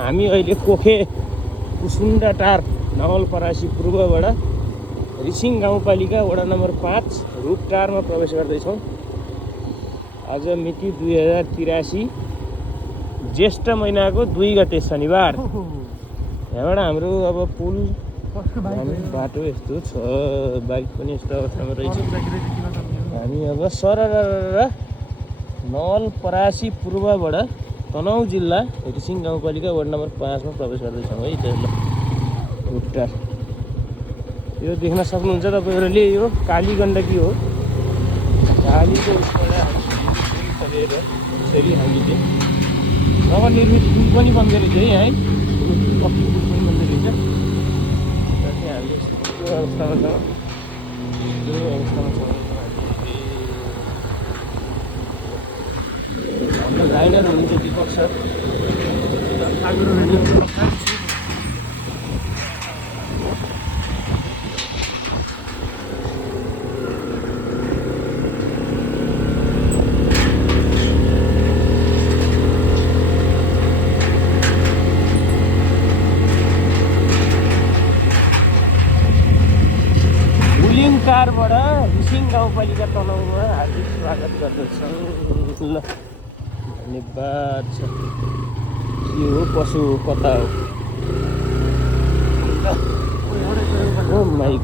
हामी अहिले कोखे कुसुन्डा टार नवलपरासी पूर्वबाट रिसिङ गाउँपालिका वडा नम्बर 5 रूपटारमा प्रवेश गर्दैछौँ। आज मिति 2083 ज्येष्ठ महिनाको 2 गते शनिबार। यहाँबाट हाम्रो अब पुल बाटो यस्तो छ, बाइक पनि यस्तो अवस्थामा रहेछ। हामी अब सरर नवलपरासी पूर्वबाट तनहुँ जिल्ला रिसिङ गाउँपालिका वार्ड नम्बर 5 मा प्रवेश गर्दैछौँ है। रूपटार यो देख्न सक्नुहुन्छ तपाईहरुले, यो काली गण्डकी हो। कालीको उसबाट हामी फलेर यसरी हामीले नवनिर्मित पुल पनि बन्दै रहेछ है यहाँ है। पक्की पुल पनि बन्दै रहेछ। त्यही हामीले यस्तो अवस्थामा छ, यो अवस्थामा छ। राइडर हुनुहुन्छ दिपक सर। कारबाट रिसिङ गाउँपालिका तनहुँमा हार्दिक स्वागत गर्दछौँ। ल धन्यवाद छ। के हो पशु कता हो? ओ माइ